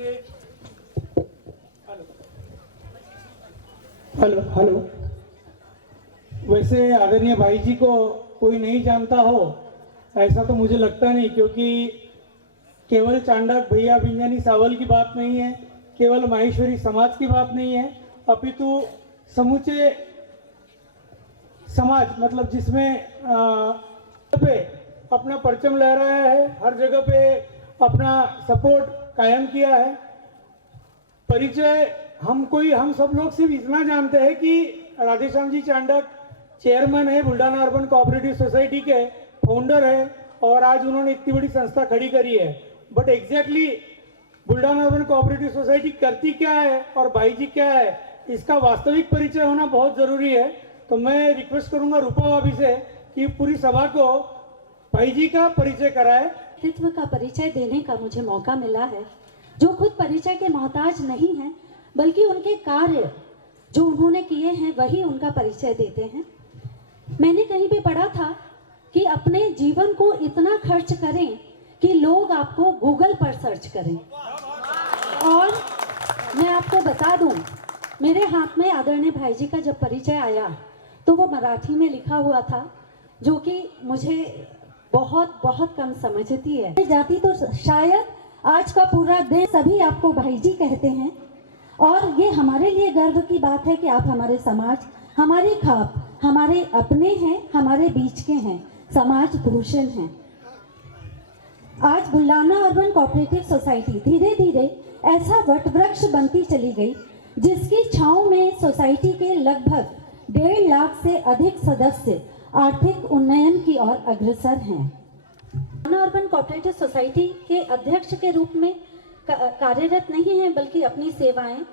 Hello. वैसे आदरणीय भाई जी को कोई नहीं जानता हो ऐसा तो मुझे लगता नहीं, क्योंकि केवल चांडक भैया बिंजानी सावल की बात नहीं है, केवल माहेश्वरी समाज की बात नहीं है, अपितु समूचे समाज मतलब जिसमें पे अपना परचम लहराया है, हर जगह पे अपना सपोर्ट कायम किया है। परिचय हम सब लोग सिर्फ इतना जानते हैं कि राधेश्याम जी चांडक चेयरमैन है, बुल्डाना अर्बन कोऑपरेटिव सोसाइटी के फाउंडर है और आज उन्होंने इतनी बड़ी संस्था खड़ी करी है। But exactly Buldhana urban cooperative society करती क्या है और भाई जी क्या है, इसका वास्तविक परिचय होना बहुत जरूरी है। तो मैं रिक्वेस्ट करूंगा रूपा भाभी से कि पूरी सभा को भाई जी का परिचय कराए। व्यक्तित्व का परिचय देने का मुझे मौका मिला है, जो खुद परिचय के मोहताज नहीं है, बल्कि उनके कार्य जो उन्होंने किए हैं वही उनका परिचय देते हैं। मैंने कहीं भी पढ़ा था कि अपने जीवन को इतना खर्च करें कि लोग आपको गूगल पर सर्च करें। और मैं आपको बता दूं, मेरे हाथ में आदरणीय भाई जी का जब परिचय आया तो वो मराठी में लिखा हुआ था, जो कि मुझे बहुत कम समझती है जाती, तो शायद आज का पूरा दिन सभी आपको भाई जी कहते हैं। और ये हमारे लिए गर्व की बात है कि आप हमारे समाज, हमारी खाप, हमारे अपने हैं, हमारे बीच के हैं, समाज भूषण हैं। आज बुल्डाना अर्बन कोऑपरेटिव सोसाइटी धीरे धीरे ऐसा वटवृक्ष बनती चली गई जिसकी छांव में सोसाइटी के लगभग 1.5 लाख से अधिक सदस्य आर्थिक उन्नयन की ओर अग्रसर हैं। बुल्डाना अर्बन कोऑपरेटिव सोसाइटी के अध्यक्ष के रूप में कार्यरत नहीं हैं, बल्कि अपनी सेवाएं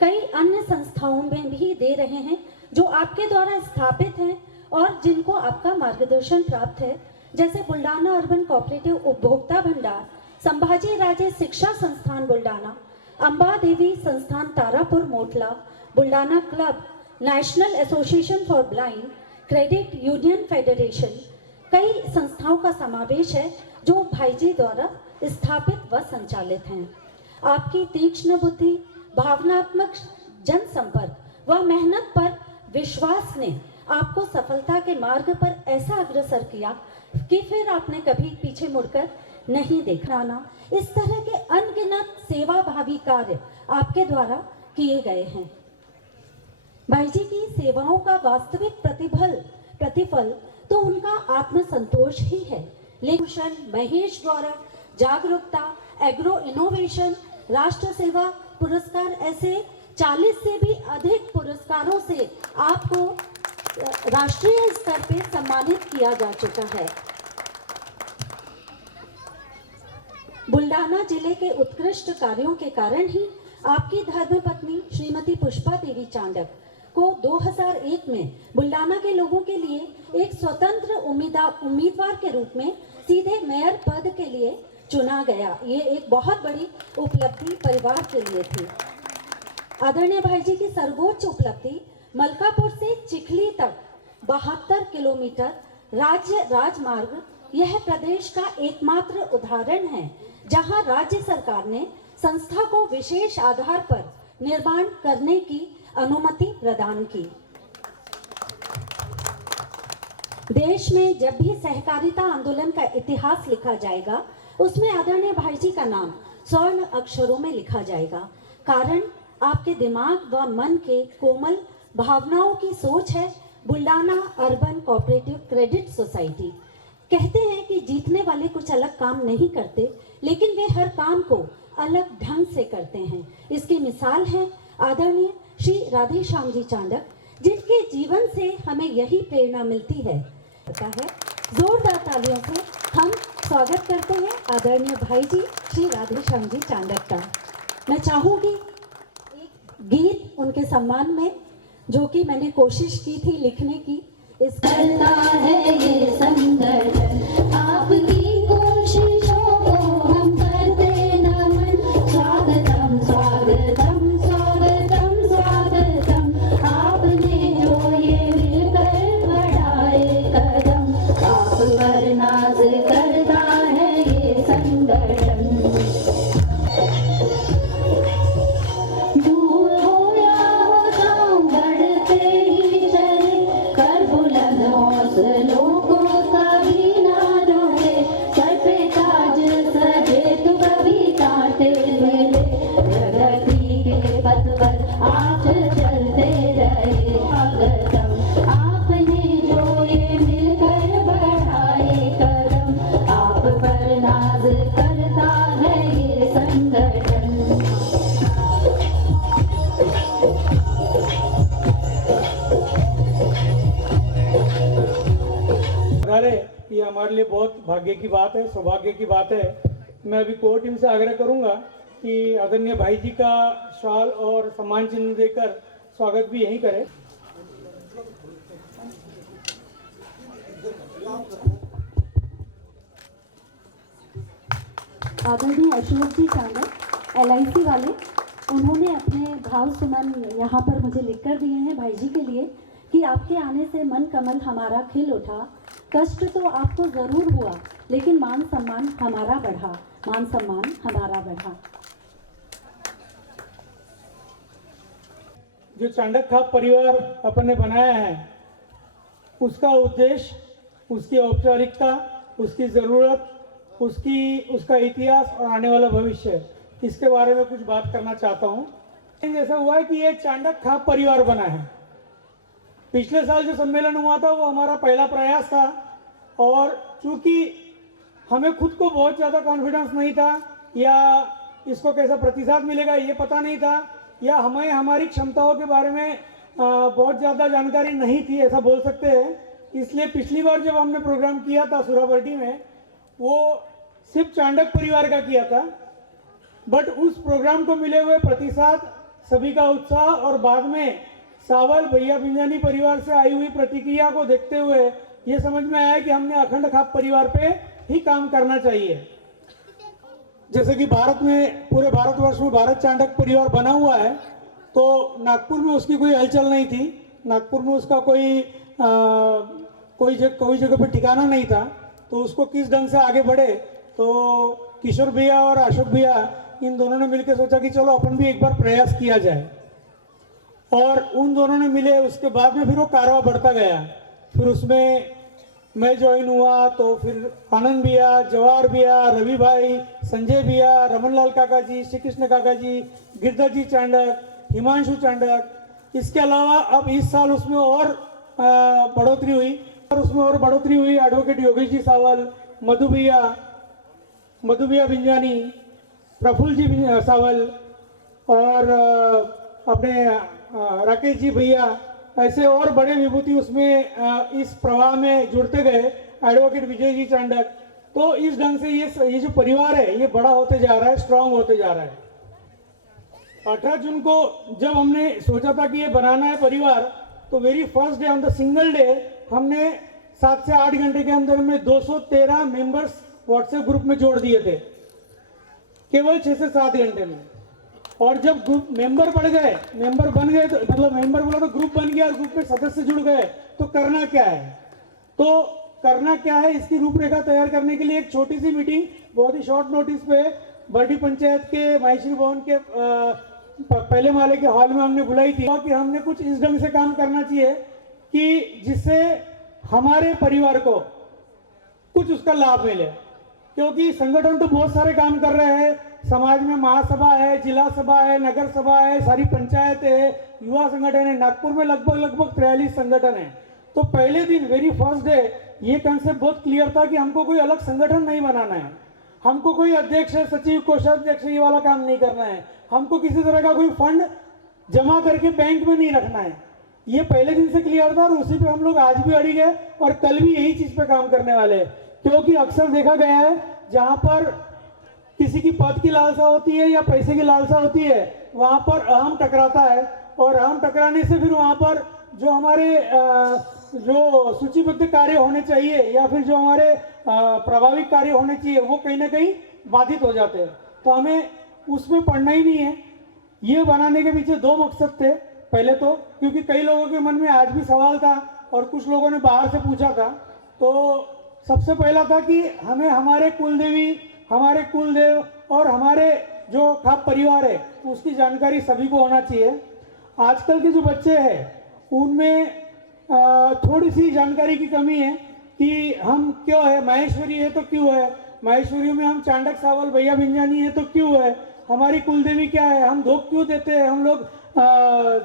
कई अन्य संस्थाओं में भी दे रहे हैं जो आपके द्वारा स्थापित हैं और जिनको आपका मार्गदर्शन प्राप्त है, जैसे बुल्डाना अर्बन कोऑपरेटिव उपभोक्ता भंडार, संभाजी राजे शिक्षा संस्थान बुल्डाना, अंबा देवी संस्थान तारापुर मोटला, Buldhana club, national association for blind, credit union federation. कई संस्थाओं का समावेश है जो भाई जी द्वारा स्थापित व संचालित हैं। आपकी तीक्ष्ण बुद्धि, भावनात्मक जनसंपर्क व मेहनत पर विश्वास ने आपको सफलता के मार्ग पर ऐसा अग्रसर किया कि फिर आपने कभी पीछे मुड़कर नहीं देखा ना। इस तरह के अनगिनत सेवा भावी कार्य आपके द्वारा किए गए हैं। भाई जी की सेवाओं का वास्तविक प्रतिफल तो उनका आत्मसंतोष ही है। लेकिन महेश गौरव, जागरूकता, एग्रो इनोवेशन, राष्ट्र सेवा पुरस्कार, ऐसे 40 से भी अधिक पुरस्कारों से आपको राष्ट्रीय स्तर पर सम्मानित किया जा चुका है। बुल्डाना जिले के उत्कृष्ट कार्यों के कारण ही आपकी धर्मपत्नी श्रीमती पुष्पा देवी चांडक को 2001 में बुल्डाना के लोगों के लिए एक स्वतंत्र उम्मीदवार के रूप में सीधे मेयर पद के लिए चुना गया। ये एक बहुत बड़ी उपलब्धि परिवार के लिए थी। आदरणीय भाई जी की सर्वोच्च उपलब्धि मलकापुर से चिखली तक 72 किलोमीटर राज्य राजमार्ग, यह प्रदेश का एकमात्र उदाहरण है जहां राज्य सरकार ने संस्था को विशेष आधार पर निर्माण करने की अनुमति प्रदान की। देश में जब भी सहकारिता आंदोलन का इतिहास लिखा जाएगा, उसमें आदरणीय भाई जी का नाम स्वर्ण अक्षरों में लिखा जाएगा। कारण आपके दिमाग व मन के कोमल भावनाओं की सोच है Buldhana urban cooperative credit society. कहते हैं कि जीतने वाले कुछ अलग काम नहीं करते, लेकिन वे हर काम को अलग ढंग से करते हैं। इसकी मिसाल है आदरणीय श्री राधेश्याम जी चांडक, जिनके जीवन से हमें यही प्रेरणा मिलती है। जोरदार तालियों से हम स्वागत करते हैं आदरणीय भाई जी श्री राधेश्याम जी चांडक का। मैं चाहूंगी एक गीत उनके सम्मान में, जो कि मैंने कोशिश की थी लिखने की। इस करता है ये संगठन आपकी कोशिशों को हम करते नमन। स्वागतम स्वागतम स्वागतम स्वागतम, आपने जो ये मिलकर बढ़ाए कदम, आप पर नाज करता है ये संगठन। नाज करता है ये संगठन। अरे ये हमारे लिए बहुत भाग्य की बात है, सौभाग्य की बात है। मैं अभी कोर टीम से आग्रह करूंगा कि आदरणीय भाई जी का शाल और सम्मान चिन्ह देकर स्वागत भी यहीं करें। आदरणीय अशोक जी चांदक, LIC वाले, उन्होंने अपने भाव सुमन यहाँ पर मुझे लिख कर दिए हैं भाई जी के लिए कि आपके आने से मन कमल हमारा खिल उठा। कष्ट तो आपको जरूर हुआ, लेकिन मान सम्मान हमारा बढ़ा, मान सम्मान हमारा बढ़ा। जो चांडक खाप परिवार अपन ने बनाया है, उसका उद्देश्य, उसकी औपचारिकता, उसकी ज़रूरत, उसका इतिहास और आने वाला भविष्य, इसके बारे में कुछ बात करना चाहता हूँ। जैसा हुआ है कि ये चांडक खाप परिवार बना है। पिछले साल जो सम्मेलन हुआ था वो हमारा पहला प्रयास था, और चूंकि हमें खुद को बहुत ज़्यादा कॉन्फिडेंस नहीं था, या इसको कैसा प्रतिसाद मिलेगा ये पता नहीं था, या हमें हमारी क्षमताओं के बारे में बहुत ज़्यादा जानकारी नहीं थी, ऐसा बोल सकते हैं। इसलिए पिछली बार जब हमने प्रोग्राम किया था सुराबर्डी में, वो सिर्फ चांडक परिवार का किया था, बट उस प्रोग्राम को मिले हुए प्रतिसाद, सभी का उत्साह और बाद में सावल भैया बिंजानी परिवार से आई हुई प्रतिक्रिया को देखते हुए ये समझ में आया कि हमने अखंड खाप परिवार पे ही काम करना चाहिए। जैसे कि भारत में, पूरे भारतवर्ष में भारत चांडक परिवार बना हुआ है, तो नागपुर में उसकी कोई हलचल नहीं थी, नागपुर में उसका कोई जगह पर ठिकाना नहीं था। तो उसको किस ढंग से आगे बढ़े, तो किशोर भैया और अशोक भैया इन दोनों ने मिलकर सोचा कि चलो अपन भी एक बार प्रयास किया जाए, और उन दोनों ने मिले। उसके बाद में फिर वो कारवा बढ़ता गया। फिर उसमें मैं ज्वाइन हुआ, तो फिर आनंद भैया, जवाहर भैया, रवि भाई, संजय भैया, रमनलाल काका जी, श्री कृष्ण काका जी, गिरधर जी चांडक, हिमांशु चांडक, इसके अलावा अब इस साल उसमें और बढ़ोतरी हुई, एडवोकेट योगेश जी सावल, मधु भैया बिंजानी, प्रफुल्ल जी सावल, और अपने राकेश जी भैया, ऐसे और बड़े विभूति उसमें इस प्रवाह में जुड़ते गए, एडवोकेट विजय जी चांडक। तो इस ढंग से ये जो परिवार है ये बड़ा होते जा रहा है, स्ट्रांग होते जा रहा है। 18 जून को जब हमने सोचा था कि ये बनाना है परिवार, तो very first day on the single day हमने 7 से 8 घंटे के अंदर में 213 मेंबर्स व्हाट्सएप ग्रुप में जोड़ दिए थे, केवल 6 से 7 घंटे में। और जब ग्रुप मेंबर बढ़ गए, मेंबर बन गए, तो मतलब मेंबर बोला तो ग्रुप बन गया, ग्रुप में सदस्य जुड़ गए, तो करना क्या है, इसकी रूपरेखा तैयार करने के लिए एक छोटी सी मीटिंग बहुत ही शॉर्ट नोटिस पे बर्डी पंचायत के माहेश्वरी भवन के पहले माले के हॉल में हमने बुलाई थी, कि हमने कुछ इस ढंग से काम करना चाहिए कि जिससे हमारे परिवार को कुछ उसका लाभ मिले। क्योंकि संगठन तो बहुत सारे काम कर रहे हैं, समाज में महासभा है, जिला सभा है, नगर सभा है, सारी पंचायत है, युवा संगठन है, नागपुर में लगभग 43 संगठन है। तो पहले दिन वेरी फर्स्ट डे ये कंसेप्ट बहुत क्लियर था कि हमको कोई अलग संगठन नहीं बनाना है, हमको कोई अध्यक्ष, सचिव, कोषाध्यक्ष ये वाला काम नहीं करना है, हमको किसी तरह का कोई फंड जमा करके बैंक में नहीं रखना है। ये पहले दिन से क्लियर था, और उसी पे हम लोग आज भी अड़ी गए, और कल भी यही चीज पे काम करने वाले हैं। क्योंकि अक्सर देखा गया है जहां पर किसी की पद की लालसा होती है या पैसे की लालसा होती है, वहां पर अहम टकराता है, और अहम टकराने से फिर वहां पर जो हमारे जो सूचीबद्ध कार्य होने चाहिए, या फिर जो हमारे प्रभावित कार्य होने चाहिए, वो कहीं ना कहीं बाधित हो जाते हैं। तो हमें उसमें पढ़ना ही नहीं है। ये बनाने के पीछे 2 मकसद थे। पहले तो क्योंकि कई लोगों के मन में आज भी सवाल था, और कुछ लोगों ने बाहर से पूछा था, तो सबसे पहला था कि हमें हमारे कुलदेवी, हमारे कुलदेव और हमारे जो खाप परिवार है उसकी जानकारी सभी को होना चाहिए। आजकल के जो बच्चे हैं उनमें थोड़ी सी जानकारी की कमी है कि हम क्यों है, माहेश्वरी है तो क्यों है, माहेश्वरी में हम चांडक सावल भैया बिंजानी है तो क्यों है, हमारी कुलदेवी क्या है, हम धोख क्यों देते हैं, हम लोग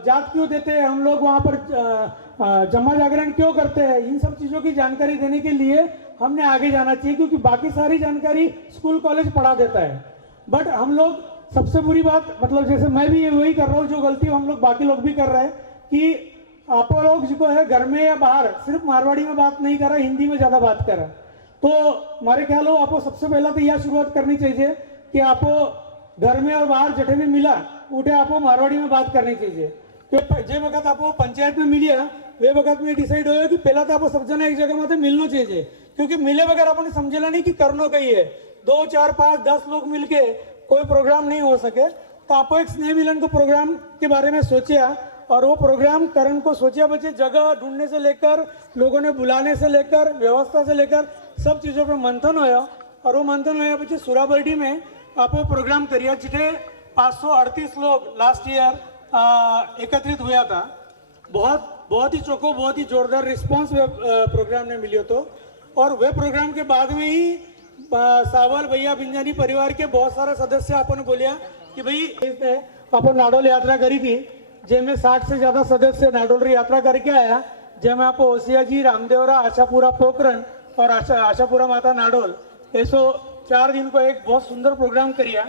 जात क्यों देते हैं, हम लोग वहाँ पर जमा जागरण क्यों करते हैं। इन सब चीज़ों की जानकारी देने के लिए हमने आगे जाना चाहिए, क्योंकि बाकी सारी जानकारी स्कूल कॉलेज पढ़ा देता है। बट हम लोग सबसे बुरी बात, मतलब जैसे मैं भी वही कर रहा हूँ जो गलती हम लोग बाकी लोग भी कर रहे हैं, कि आप लोग जो है घर में या बाहर सिर्फ मारवाड़ी में बात नहीं कर रहा, हिंदी में ज़्यादा बात कर रहा। तो हमारे ख्याल हो आपको सबसे पहला तो यह शुरुआत करनी चाहिए कि आपको घर में और बाहर जठे भी मिला उठे आपको मारवाड़ी में बात करनी चाहिए। तो जे वक्त आपको पंचायत में मिलिया वे वक्त में डिसाइड हो कि पहला तो आपको सब जना एक जगह में मिलना चाहिए, क्योंकि मिले बगैर आपने समझेला नहीं कि करना कहीं है। 2, 4, 5, 10 लोग मिलके कोई प्रोग्राम नहीं हो सके। तो आपको एक स्नेह मिलन को प्रोग्राम के बारे में सोचा, और वो प्रोग्राम करण को सोचा बच्चे जगह ढूंढने से लेकर लोगों ने बुलाने से लेकर व्यवस्था से लेकर सब चीज़ों पर मंथन होया। और वो मंथन होया बच्चे सुराबर्डी में आप वो प्रोग्राम करिए, जिसे 538 लोग लास्ट ईयर एकत्रित हुआ था। बहुत ही चौको, बहुत ही जोरदार रिस्पांस प्रोग्राम ने मिलियो तो। और वे प्रोग्राम के बाद में ही सावल भैया बिंजानी परिवार के बहुत सारे सदस्य आपने बोलिया कि भाई अपन नाडोल यात्रा करी थी, जिसमें 60 से ज़्यादा सदस्य नाडोल यात्रा करके आया, जिसमें आप ओसिया जी, रामदेवरा, आशापुरा पोखरण और आशापुरा माता नाडोल ऐसो 4 दिन को एक बहुत सुंदर प्रोग्राम करिया।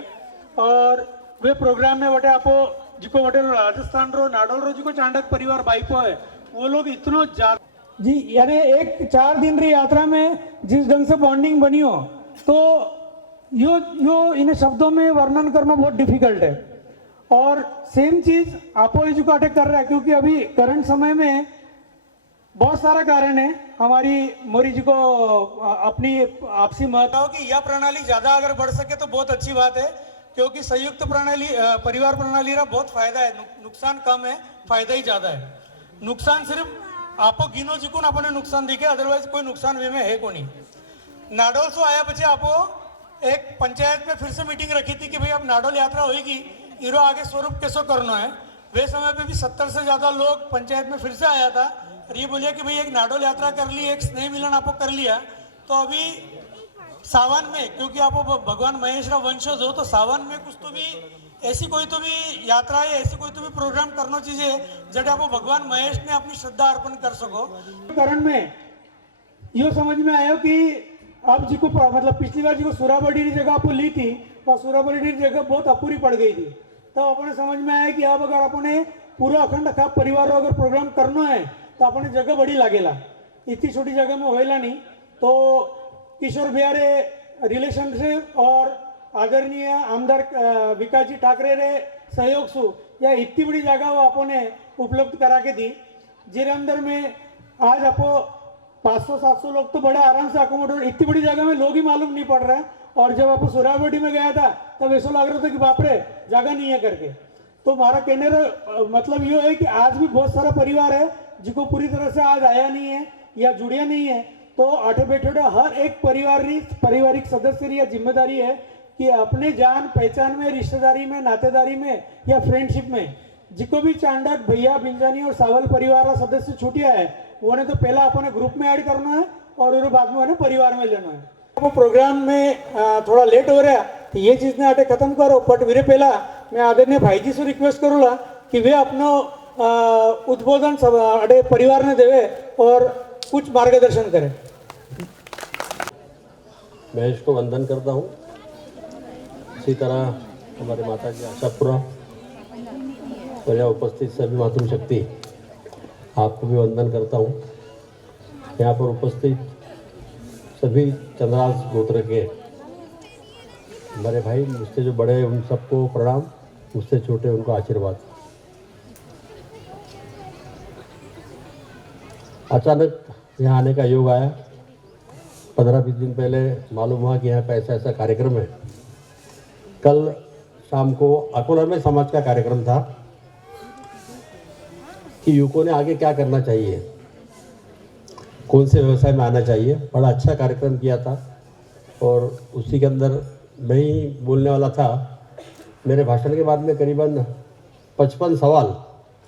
और वे प्रोग्राम में बटे आपो जिको बटे राजस्थान रो नाडोल रो जिको चांडक परिवार बाइको है, वो लोग इतना ज्यादा जी, यानी एक 4 दिन री यात्रा में जिस ढंग से बॉन्डिंग बनी हो, तो यो इन शब्दों में वर्णन करना बहुत डिफिकल्ट है। और सेम चीज आपो जो अटैक कर रहा है, क्योंकि अभी करंट समय में बहुत सारा कारण है हमारी मोरी जी को अपनी आपसी महत्व की यह प्रणाली ज्यादा अगर बढ़ सके तो बहुत अच्छी बात है, क्योंकि संयुक्त प्रणाली परिवार प्रणाली का बहुत फायदा है, नुकसान कम है, फायदा ही ज्यादा है। नुकसान सिर्फ आपको गिनो जिकुन अपने नुकसान दिखे, अदरवाइज कोई नुकसान वे में है को नहीं। नाडोल से आया बच्चे आपको एक पंचायत में फिर से मीटिंग रखी थी कि भाई अब नाडोल यात्रा होगी, इरो आगे स्वरूप कैसो करना है। वे समय पे भी 70 से ज्यादा लोग पंचायत में फिर से आया था, और ये बोलिए कि भाई एक नाडोल यात्रा कर ली, एक स्नेह मिलन आपको कर लिया, तो अभी सावन में, क्योंकि आप भगवान महेश का वंशज हो, तो सावन में कुछ तो भी ऐसी कोई तो भी यात्रा है, ऐसी कोई तो भी प्रोग्राम करना चाहिए जब आप भगवान महेश ने अपनी श्रद्धा अर्पण कर सको। कारण में यो समझ में आया कि अब जी को मतलब पिछली बार जी को सुराबड़ी की जगह आपको ली थी, और सुराबड़ी की जगह बहुत अपूरी पड़ गई थी। तब अपने समझ में आया कि अब अगर अपने पूरा अखंड अखा परिवार अगर प्रोग्राम करना है तो अपने जगह बड़ी लागेला, इतनी छोटी जगह में होएला नहीं। तो किशोर भैया रे रिलेशनशिप और आदरणीय आमदार विकास जी ठाकरे रे सहयोग सु या इतनी बड़ी जगह वो अपने उपलब्ध करा के दी, जिसके अंदर में आज आपको 500-700 लोग तो बड़े आराम से अकोमोडेट, इतनी बड़ी जगह में लोग ही मालूम नहीं पड़ रहा है। और जब आपको सुराबड़ी में गया था तब ऐसा लग रहा था कि बाप रे जगह नहीं है करके। तो हमारा कहने का मतलब ये है कि आज भी बहुत सारा परिवार है जिसको पूरी तरह से आज आया नहीं है या जुड़िया नहीं है। तो आठे बैठे हर एक पारिवारिक सदस्य की यह जिम्मेदारी है कि अपने जान पहचान में, रिश्तेदारी में, नातेदारी में या फ्रेंडशिप में जिको भी चांडक भैया बिंजानी और सावल परिवार का सदस्य छूटिया है, उन्हें तो पहला अपने ग्रुप में ऐड करना है और उन्हें बाद में उन्हें परिवार में लेना है। वो प्रोग्राम में थोड़ा लेट हो रहा है तो ये चीज़ ने आटे खत्म करो, बट मेरे पहला मैं आदरणीय भाई जी से रिक्वेस्ट करूँगा कि वे अपना उद्बोधन सब अड़े परिवार ने देवे और कुछ मार्गदर्शन करें। मैं इसको वंदन करता हूँ। इसी तरह हमारे माता जी आशापुरा और यहाँ उपस्थित सभी मातृशक्ति आपको भी वंदन करता हूँ। यहाँ पर उपस्थित सभी चंद्रास गोत्र के हमारे भाई, मुझसे जो बड़े उन सबको प्रणाम, मुझसे छोटे उनको आशीर्वाद। अचानक यहाँ आने का योग आया। 15-20 दिन पहले मालूम हुआ कि यहाँ पे ऐसा कार्यक्रम है। कल शाम को अकोला में समाज का कार्यक्रम था कि युवकों ने आगे क्या करना चाहिए, कौन से व्यवसाय में आना चाहिए। बड़ा अच्छा कार्यक्रम किया था और उसी के अंदर मैं ही बोलने वाला था। मेरे भाषण के बाद में करीबन 55 सवाल